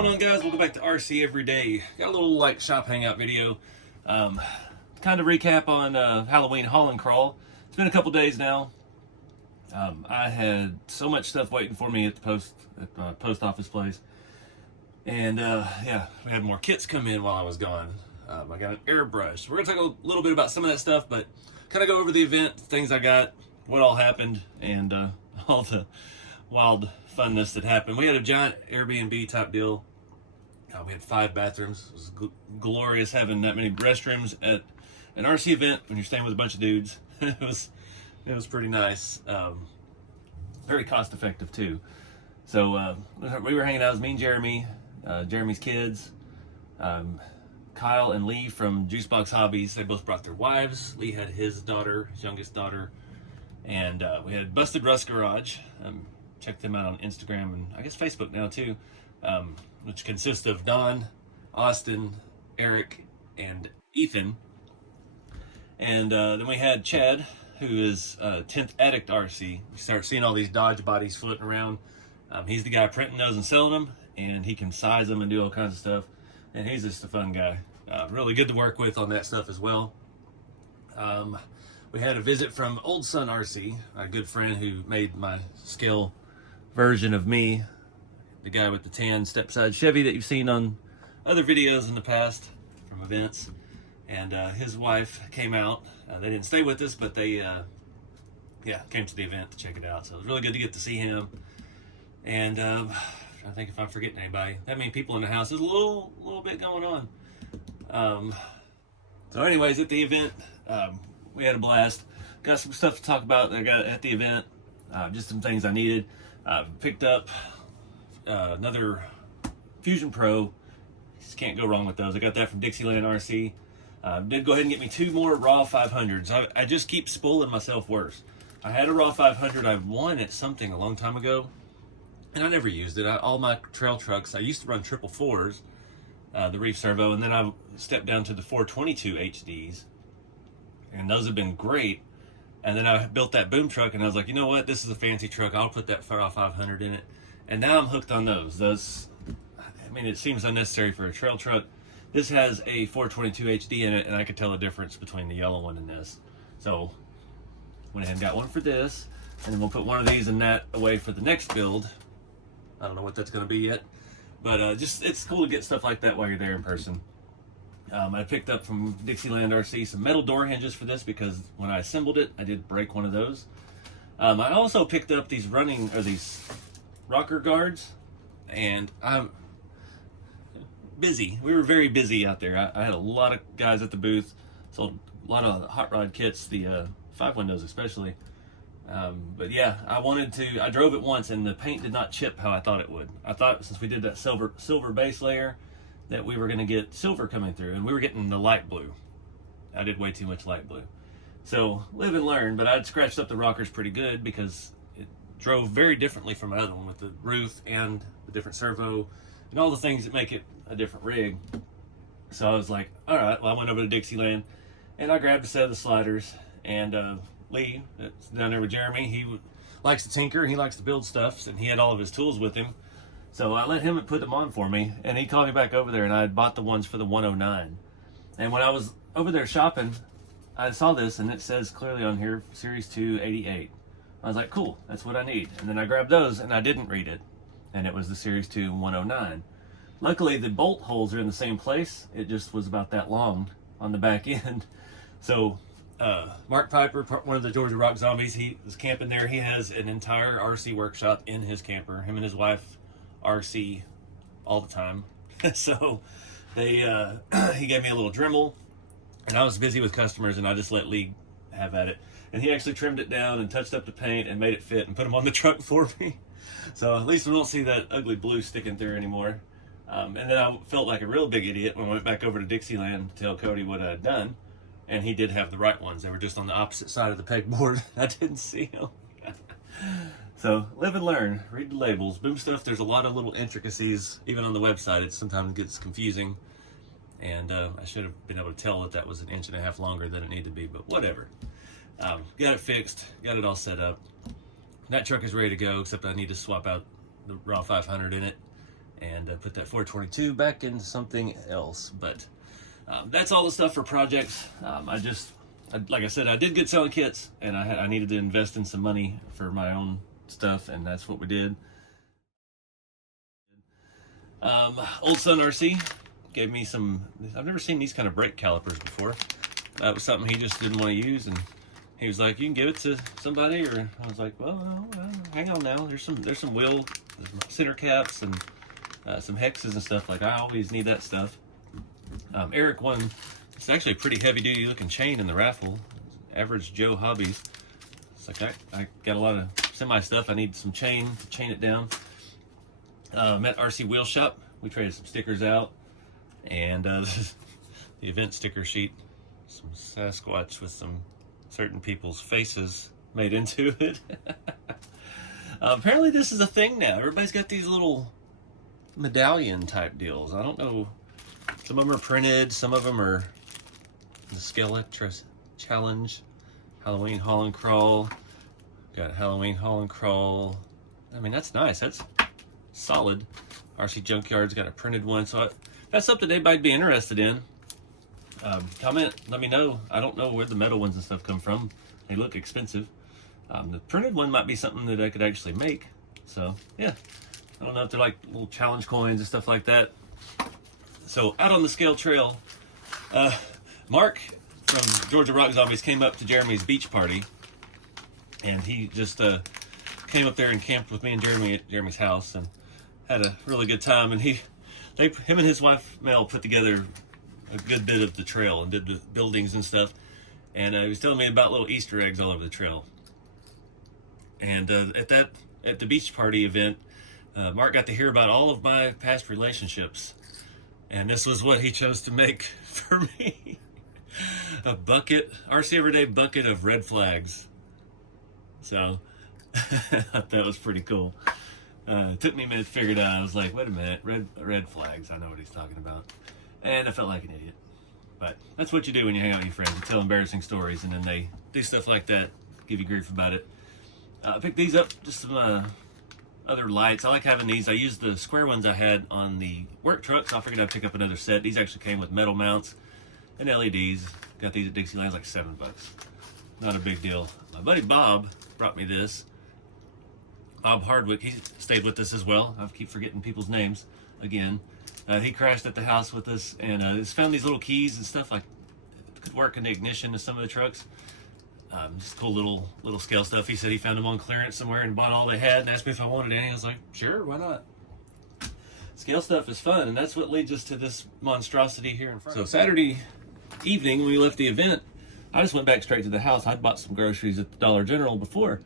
going on, guys? Welcome back to RC Every Day. Got a little like shop hangout video. Kind of recap on Halloween haul and crawl. It's been a couple days now. I had so much stuff waiting for me at the post office place, and yeah, we had more kits come in while I was gone. I got an airbrush. We're gonna talk a little bit about some of that stuff, but kind of go over the event, things I got, what all happened, and all the wild funness that happened. We had a giant Airbnb type deal. We had 5 bathrooms. It was glorious having that many restrooms at an RC event when you're staying with a bunch of dudes. it was pretty nice. Very cost effective too. So we were hanging out. It was me and Jeremy, Jeremy's kids, Kyle and Lee from Juicebox Hobbies. They both brought their wives. Lee had his daughter, his youngest daughter, and we had Busted Rust Garage. Check them out on Instagram and I guess Facebook now too, which consists of Don, Austin, Eric, and Ethan. And then we had Chad, who is 10th Addict RC. We start seeing all these Dodge bodies floating around. He's the guy printing those and selling them, and he can size them and do all kinds of stuff. And he's just a fun guy. Really good to work with on that stuff as well. We had a visit from Old Sun RC, a good friend who made my scale version of me, the guy with the tan step-side Chevy that you've seen on other videos in the past from events. And his wife came out. They didn't stay with us, but they came to the event to check it out. So it was really good to get to see him. And I'm trying to think if I'm forgetting anybody. That many people in the house. There's a little bit going on. So anyways, at the event, we had a blast. Got some stuff to talk about that I got at the event. Just some things I needed. Picked up another Fusion Pro. Just can't go wrong with those. I got that from Dixieland RC. Did go ahead and get me 2 more Raw 500s. I just keep spoiling myself worse. I had a Raw 500 I won at something a long time ago, and I never used it. All my trail trucks, I used to run 444s, the Reef Servo, and then I stepped down to the 422 HDs, and those have been great. And then I built that boom truck, and I was like, you know what? This is a fancy truck. I'll put that Raw 500 in it. And now I'm hooked on those. I mean, it seems unnecessary for a trail truck. This has a 422 HD in it, and I could tell the difference between the yellow one and this. So went ahead and got one for this, and then we'll put one of these and that away for the next build. I don't know what that's going to be yet, but just it's cool to get stuff like that while you're there in person. I picked up from Dixieland RC some metal door hinges for this because when I assembled it, I did break one of those. I also picked up these rocker guards, and I'm busy. We were very busy out there. I had a lot of guys at the booth, sold a lot of hot rod kits, the 5 windows especially. But yeah, I drove it once and the paint did not chip how I thought it would. I thought since we did that silver base layer that we were going to get silver coming through, and we were getting the light blue. I did way too much light blue. So live and learn, but I'd scratched up the rockers pretty good because it drove very differently from my other one with the roof and the different servo and all the things that make it a different rig. So I was like, all right, well, I went over to Dixieland and I grabbed a set of the sliders, and Lee, that's down there with Jeremy, he likes to tinker, he likes to build stuff, and he had all of his tools with him. So I let him put them on for me, and he called me back over there, and I had bought the ones for the 109. And when I was over there shopping, I saw this, and it says clearly on here, Series 2 88. I was like, cool, that's what I need. And then I grabbed those, and I didn't read it, and it was the Series 2 109. Luckily, the bolt holes are in the same place. It just was about that long on the back end. So Mark Piper, one of the Georgia Rock Zombies, he was camping there. He has an entire RC workshop in his camper. Him and his wife RC all the time. So he gave me a little Dremel, and I was busy with customers, and I just let Lee have at it. And he actually trimmed it down and touched up the paint and made it fit and put them on the truck for me. So at least we don't see that ugly blue sticking through anymore. And then I felt like a real big idiot when I went back over to Dixieland to tell Cody what I had done. And he did have the right ones. They were just on the opposite side of the pegboard. I didn't see them. So live and learn, read the labels. Boom stuff, there's a lot of little intricacies. Even on the website, it sometimes gets confusing. And I should have been able to tell that was 1.5 inches longer than it needed to be, but whatever. Got it fixed, got it all set up. That truck is ready to go, except I need to swap out the Raw 500 in it. and put that 422 back into something else. But that's all the stuff for projects. Like I said, I did good selling kits, and I needed to invest in some money for my own stuff, and that's what we did. Old Son RC gave me some, I've never seen these kind of brake calipers before. That was something he just didn't want to use, and he was like, you can give it to somebody, or I was like, well, hang on now. There's some wheel, center caps, and some hexes and stuff. Like, I always need that stuff. Eric won, it's actually a pretty heavy duty looking chain in the raffle. Average Joe Hobbies. It's like, I got a lot of semi stuff. I need some chain to chain it down. Met RC Wheel Shop. We traded some stickers out, and this is the event sticker sheet. Some Sasquatch with some certain people's faces made into it. Apparently this is a thing now. Everybody's got these little medallion type deals. I don't know. Some of them are printed. Some of them are the Skeletrus Challenge. Halloween Haul and Crawl. Got Halloween Haul and Crawl. I mean, that's nice. That's solid. RC Junkyard's got a printed one. So that's something anybody'd be interested in. Comment, let me know. I don't know where the metal ones and stuff come from. They look expensive. The printed one might be something that I could actually make. So yeah, I don't know if they're like little challenge coins and stuff like that. So out on the scale trail, Mark from Georgia Rock Zombies came up to Jeremy's beach party, and he just came up there and camped with me and Jeremy at Jeremy's house and had a really good time. And him and his wife Mel put together a good bit of the trail and did the buildings and stuff. And he was telling me about little Easter eggs all over the trail. And at the beach party event, Mark got to hear about all of my past relationships. And this was what he chose to make for me. A bucket, RC Everyday bucket of red flags. So I thought that was pretty cool. It took me a minute to figure it out. I was like, wait a minute, red flags. I know what he's talking about. And I felt like an idiot. But that's what you do when you hang out with your friends. You tell embarrassing stories, and then they do stuff like that, give you grief about it. I picked these up, just some other lights. I like having these. I used the square ones I had on the work truck, so I figured I'd pick up another set. These actually came with metal mounts and LEDs. Got these at Dixieland's, like $7. Not a big deal. My buddy Bob brought me this. Bob Hardwick, he stayed with us as well. I keep forgetting people's names again. He crashed at the house with us, and just found these little keys and stuff like could work in the ignition of some of the trucks. Just cool little scale stuff. He said he found them on clearance somewhere and bought all they had and asked me if I wanted any. I was like, sure, why not? Scale stuff is fun, and that's what leads us to this monstrosity here in front. So Saturday evening when we left the event, I just went back straight to the house. I'd bought some groceries at the Dollar General before.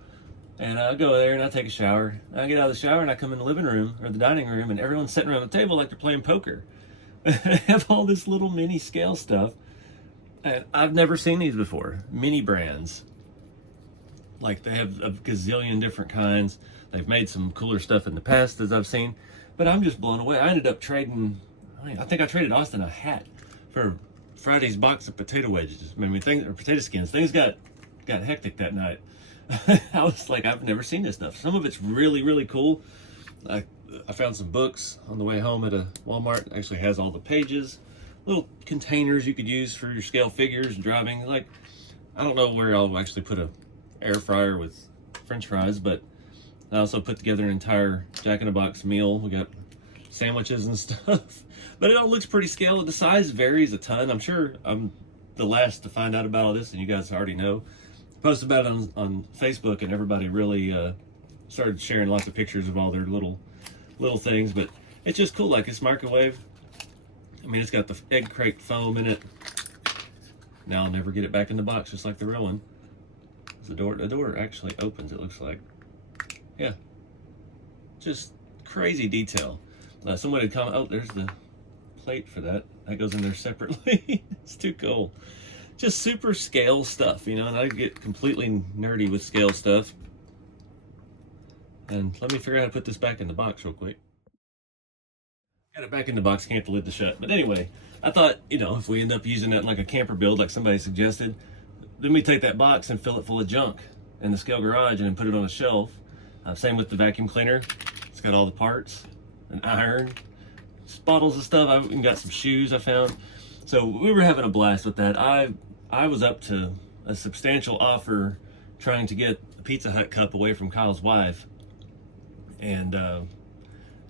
And I go there and I take a shower. I get out of the shower and I come in the living room or the dining room, and everyone's sitting around the table like they're playing poker. They have all this little mini scale stuff. And I've never seen these before. Mini brands. Like, they have a gazillion different kinds. They've made some cooler stuff in the past, as I've seen. But I'm just blown away. I ended up trading, I think I traded Austin a hat for Friday's box of potato wedges. Potato skins. Things got hectic that night. I was like, I've never seen this stuff. Some of it's really, really cool. I found some books on the way home at a Walmart. It actually has all the pages. Little containers you could use for your scale figures and driving. Like, I don't know where I'll actually put a air fryer with French fries, but I also put together an entire Jack-in-a-Box meal. We got sandwiches and stuff. But it all looks pretty scaled. The size varies a ton. I'm sure I'm the last to find out about all this, and you guys already know. Posted about it on Facebook, and everybody really started sharing lots of pictures of all their little things. But it's just cool. Like, it's microwave. I mean, it's got the egg crate foam in it. Now I'll never get it back in the box, just like the real one. The door actually opens, it looks like. Yeah, just crazy detail. Someone had commented, oh, there's the plate for that. That goes in there separately. It's too cool. Just super scale stuff, you know, and I get completely nerdy with scale stuff. And let me figure out how to put this back in the box real quick. Got it back in the box, can't get the lid to shut. But anyway, I thought, you know, if we end up using that in like a camper build, like somebody suggested, then we take that box and fill it full of junk in the scale garage and then put it on a shelf. Same with the vacuum cleaner. It's got all the parts. an iron, bottles of stuff. I even got some shoes I found. So we were having a blast with that. I was up to a substantial offer trying to get a Pizza Hut cup away from Kyle's wife, and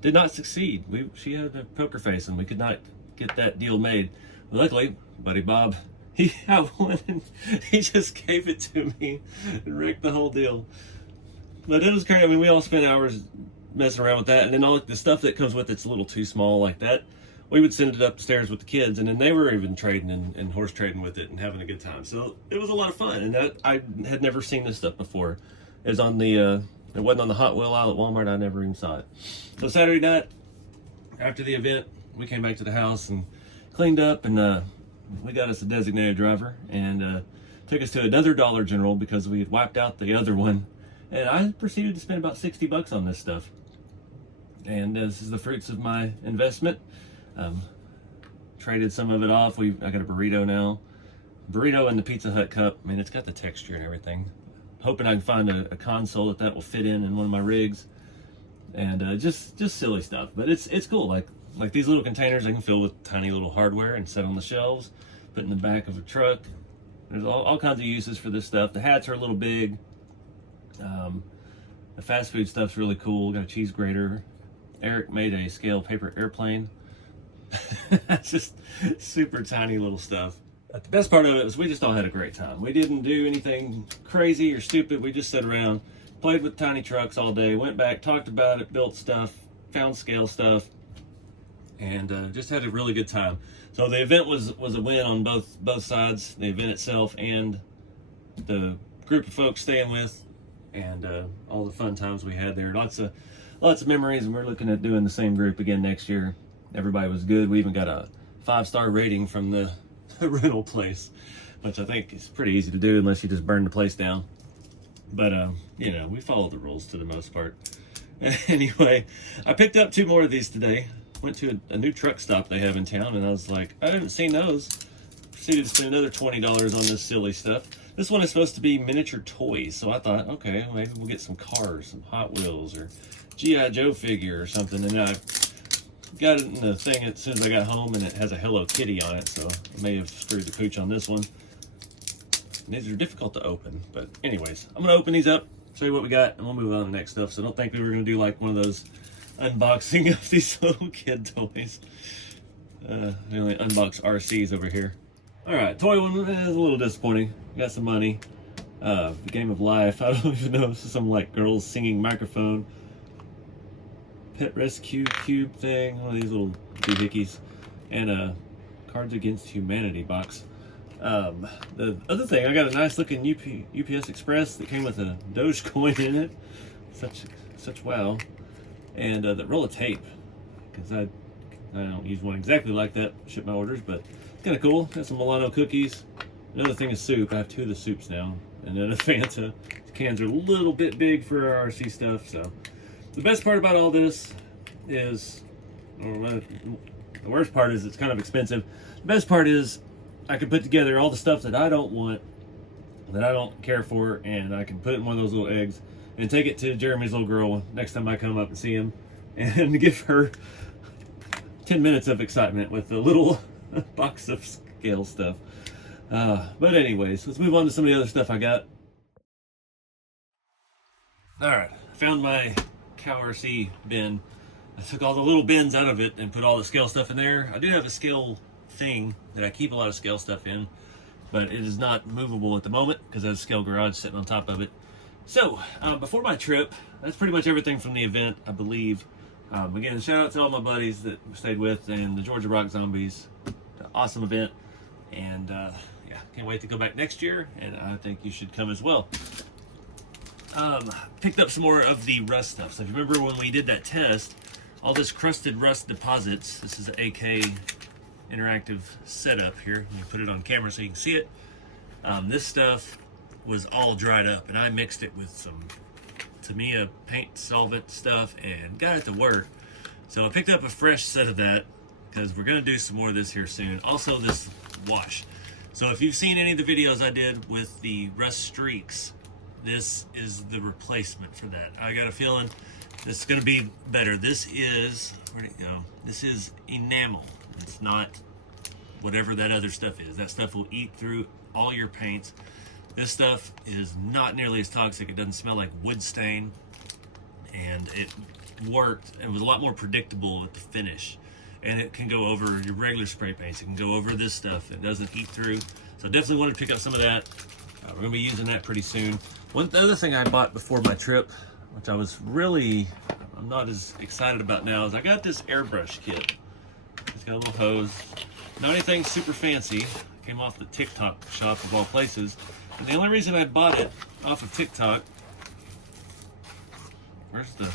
did not succeed. She had a poker face and we could not get that deal made. Luckily, buddy Bob, he had one and he just gave it to me and wrecked the whole deal. But it was crazy. I mean, we all spent hours messing around with that, and then all the stuff that comes with it's a little too small like that. We would send it upstairs with the kids, and then they were even trading and horse trading with it and having a good time. So it was a lot of fun, and I had never seen this stuff before. It was on the it wasn't on the Hot Wheel aisle at Walmart. I never even saw it. So Saturday night, after the event, we came back to the house and cleaned up, and we got us a designated driver, and took us to another Dollar General because we had wiped out the other one. And I proceeded to spend about 60 bucks on this stuff. And this is the fruits of my investment. Traded some of it off. I got a burrito now. Burrito and the Pizza Hut cup. I mean, it's got the texture and everything. Hoping I can find a console that will fit in one of my rigs. And just silly stuff. But it's cool. Like these little containers I can fill with tiny little hardware and set on the shelves. Put in the back of a truck. There's all kinds of uses for this stuff. The hats are a little big. The fast food stuff's really cool. Got a cheese grater. Eric made a scale paper airplane. It's just super tiny little stuff. But the best part of it was we just all had a great time. We didn't do anything crazy or stupid. We just sat around, played with tiny trucks all day, went back, talked about it, built stuff, found scale stuff, and just had a really good time. So the event was a win on both sides, the event itself and the group of folks staying with, and all the fun times we had there. Lots of memories, and we're looking at doing the same group again next year. Everybody was good. We even got a 5-star rating from the rental place, which I think is pretty easy to do unless you just burn the place down. But you know, we followed the rules to the most part. Anyway, I picked up 2 more of these today. Went to a new truck stop they have in town, and I was like, I haven't seen those. Proceeded to spend another $20 on this silly stuff. This one is supposed to be miniature toys, so I thought, okay, maybe we'll get some cars, some Hot Wheels, or G.I. Joe figure or something. And I got it in the thing as soon as I got home, and it has a Hello Kitty on it, so I may have screwed the pooch on this one. And these are difficult to open, but anyways, I'm gonna open these up, show you what we got, and we'll move on to the next stuff. So don't think we were gonna do like one of those unboxing of these little kid toys. We only unbox RCs over here. All right, toy one is a little disappointing. Got some money. The Game of Life. I don't even know. This is some like girls singing microphone. Pet Rescue Cube thing. One of these little doohickeys. And a Cards Against Humanity box. The other thing, I got a nice looking UPS Express that came with a Dogecoin in it. Such wow. And the roll of tape, because I don't use one exactly like that. Ship my orders, but it's kind of cool. Got some Milano cookies. Another thing of soup. I have 2 of the soups now, and then a Fanta. The cans are a little bit big for our RC stuff. So the best part about all this is, or the worst part is, it's kind of expensive. The best part is I can put together all the stuff that I don't want, that I don't care for, and I can put it in one of those little eggs and take it to Jeremy's little girl next time I come up and see him, and give her 10 minutes of excitement with a little box of scale stuff. But anyways, let's move on to some of the other stuff I got. All right, I found my Cow RC bin. I took all the little bins out of it and put all the scale stuff in there. I do have a scale thing that I keep a lot of scale stuff in, but it is not movable at the moment because I have a scale garage sitting on top of it. So, before my trip, that's pretty much everything from the event, I believe. Again, shout out to all my buddies that we stayed with, and the Georgia Rock Zombies. Awesome event. And yeah, can't wait to go back next year, and I think you should come as well. Picked up some more of the rust stuff. So if you remember when we did that test, all this crusted rust deposits, this is an AK interactive setup here. Let me put it on camera so you can see it. This stuff was all dried up, and I mixed it with some Tamiya paint solvent stuff and got it to work. So I picked up a fresh set of that because we're going to do some more of this here soon. Also this wash. So if you've seen any of the videos I did with the rust streaks, this is the replacement for that. I got a feeling This is going to be better. This is, where'd it go? This is enamel. It's not whatever that other stuff is. That stuff will eat through all your paints. This stuff is not nearly as toxic. It doesn't smell like wood stain, and it worked. It was a lot more predictable with the finish, and it can go over your regular spray paints. It can go over this stuff. It doesn't eat through. So definitely want to pick up some of that. We're going to be using that pretty soon. The other thing I bought before my trip, which I'm not as excited about now, is I got this airbrush kit. It's got a little hose. Not anything super fancy. Came off the TikTok shop of all places. And the only reason I bought it off of TikTok, where's the,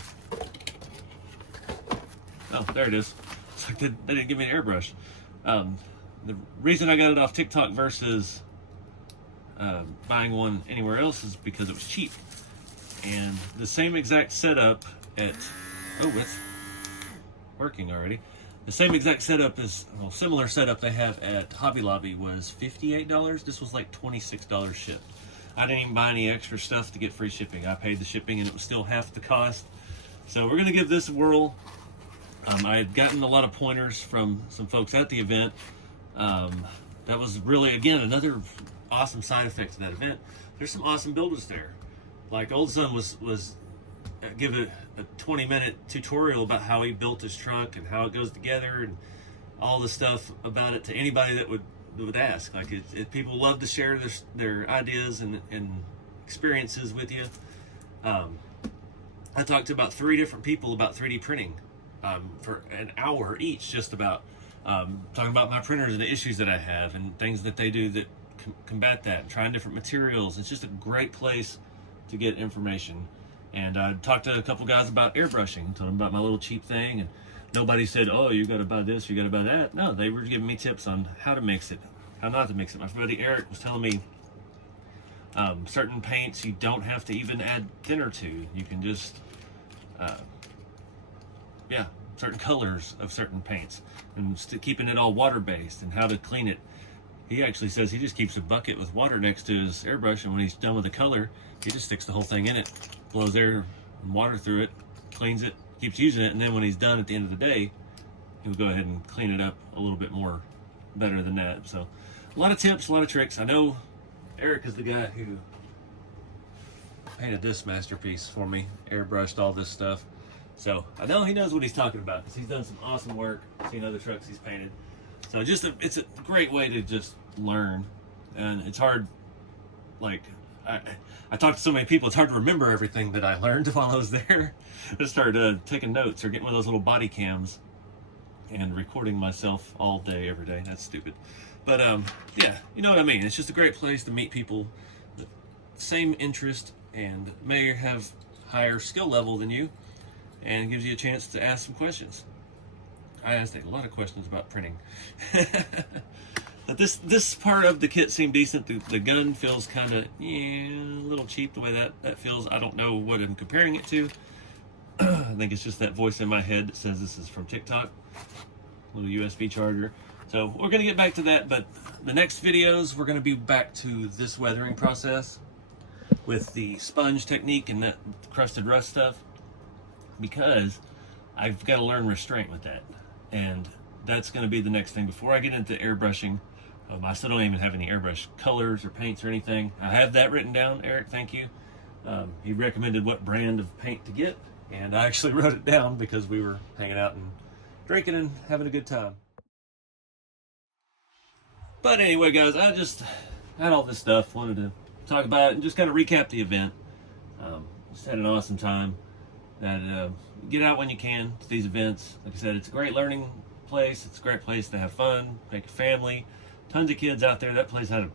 oh, there it is. It's like they didn't give me an airbrush. The reason I got it off TikTok versus buying one anywhere else is because it was cheap. And the same exact setup at, oh, it's working already. The same exact setup as, well, similar setup they have at Hobby Lobby was $58. This was like $26 shipped. I didn't even buy any extra stuff to get free shipping. I paid the shipping and it was still half the cost. So we're gonna give this a whirl. I had gotten a lot of pointers from some folks at the event. That was really, again, another awesome side effect to that event. There's some awesome builders there. Like old son was give a 20-minute tutorial about how he built his truck and how it goes together and all the stuff about it to anybody that would ask. Like people love to share their ideas and experiences with you. I talked to about 3 different people about 3D printing for an hour each, just about talking about my printers and the issues that I have and things that they do that combat that, and trying different materials. It's just a great place to get information. And I talked to a couple guys about airbrushing, told them about my little cheap thing, and nobody said, oh, you got to buy this, you got to buy that. No, they were giving me tips on how to mix it, how not to mix it. My buddy Eric was telling me certain paints you don't have to even add thinner to. You can just, certain colors of certain paints, and keeping it all water-based, and how to clean it. He actually says he just keeps a bucket with water next to his airbrush, and when he's done with the color, he just sticks the whole thing in it, blows air and water through it, cleans it, keeps using it, and then when he's done at the end of the day, he'll go ahead and clean it up a little bit more better than that. So a lot of tips, a lot of tricks. I know Eric is the guy who painted this masterpiece for me, airbrushed all this stuff. So I know he knows what he's talking about because he's done some awesome work, seen other trucks he's painted. So it's a great way to just learn. And it's hard, like, I talked to so many people, it's hard to remember everything that I learned while I was there. I just started taking notes or getting one of those little body cams and recording myself all day, every day. That's stupid. But yeah, you know what I mean. It's just a great place to meet people, the same interest, and may have higher skill level than you, and gives you a chance to ask some questions. I asked a lot of questions about printing. But this part of the kit seemed decent. The gun feels kind of a little cheap the way that feels. I don't know what I'm comparing it to. I think it's just that voice in my head that says this is from TikTok. Little USB charger. So we're gonna get back to that, but the next videos we're gonna be back to this weathering process with the sponge technique and that crusted rust stuff, because I've got to learn restraint with that, and that's going to be the next thing. Before I get into airbrushing, I still don't even have any airbrush colors or paints or anything. I have that written down. Eric, thank you. He recommended what brand of paint to get, and I actually wrote it down because we were hanging out and drinking and having a good time. But anyway, guys, I just had all this stuff, wanted to talk about it and just kind of recap the event. Just had an awesome time. That get out when you can to these events. Like I said, it's a great learning place. It's a great place to have fun, make a family. Tons of kids out there. That place had an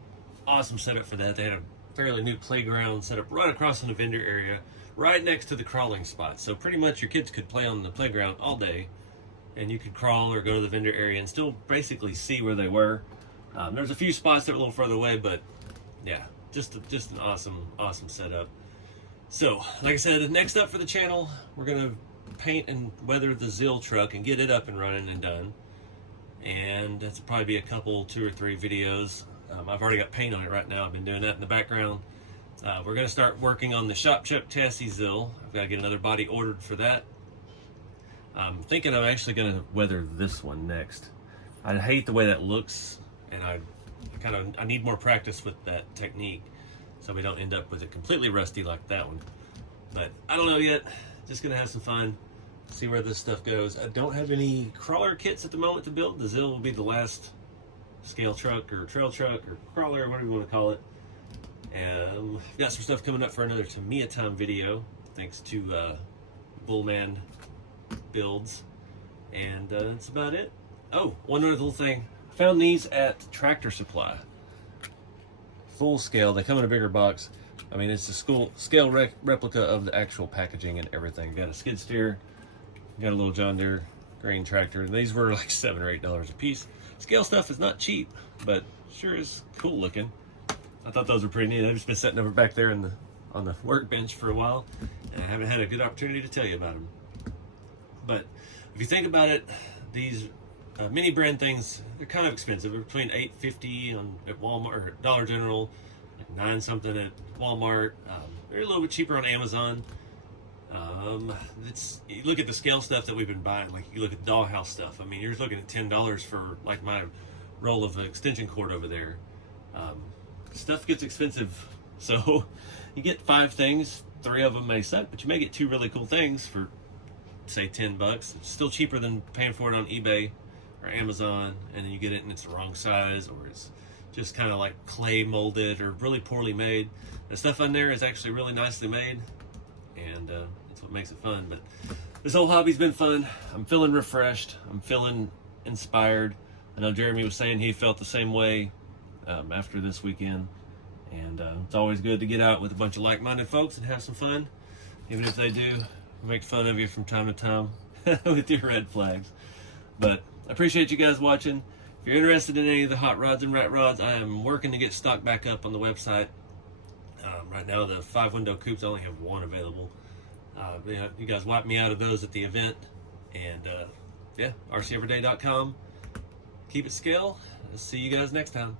awesome setup for that. They had a fairly new playground set up right across from the vendor area, right next to the crawling spot. So pretty much your kids could play on the playground all day, and you could crawl or go to the vendor area and still basically see where they were. There's a few spots that are a little further away, but yeah, just an awesome setup. So, like I said, next up for the channel, we're going to paint and weather the Zill truck and get it up and running and done. And that's probably be a couple, 2 or 3 videos. I've already got paint on it right now. I've been doing that in the background. We're going to start working on the shop chuck chassis Zill. I've got to get another body ordered for that. I'm thinking I'm actually going to weather this one next. I hate the way that looks, and I need more practice with that technique so we don't end up with it completely rusty like that one. But I don't know yet. Just going to have some fun, see where this stuff goes. I don't have any crawler kits at the moment to build. The Zill will be the last scale truck or trail truck or crawler, whatever you want to call it. And I've got some stuff coming up for another Tamiya time video, thanks to Bullman Builds. And that's about it. Oh, one other little thing. I found these at Tractor Supply. Full scale. They come in a bigger box. I mean, it's a scale replica of the actual packaging and everything. Got a skid steer, got a little John Deere grain tractor. These were like $7 or $8 a piece. Scale stuff is not cheap, but sure is cool looking. I thought those were pretty neat. I've just been sitting over back there on the workbench for a while, and I haven't had a good opportunity to tell you about them. But if you think about it, these mini brand things, they're kind of expensive. They're between $8.50 at Walmart or Dollar General, like $9 something at Walmart. They're a little bit cheaper on Amazon. You look at the scale stuff that we've been buying, like you look at dollhouse stuff. I mean, you're looking at $10 for like my roll of extension cord over there. Stuff gets expensive, so you get 5 things. 3 of them may suck, but you may get 2 really cool things for, say, $10. It's still cheaper than paying for it on eBay or Amazon, and then you get it and it's the wrong size, or it's just kind of like clay molded or really poorly made. The stuff on there is actually really nicely made, and that's what makes it fun. But this whole hobby's been fun. I'm feeling refreshed. I'm feeling inspired. I know Jeremy was saying he felt the same way after this weekend, and it's always good to get out with a bunch of like-minded folks and have some fun, even if they do make fun of you from time to time with your red flags. But I appreciate you guys watching. If you're interested in any of the hot rods and rat rods, I am working to get stock back up on the website. Right now the 5-window coupes, I only have 1 available. You guys wiped me out of those at the event, and yeah, rceveryday.com. Keep it scale. I'll see you guys next time.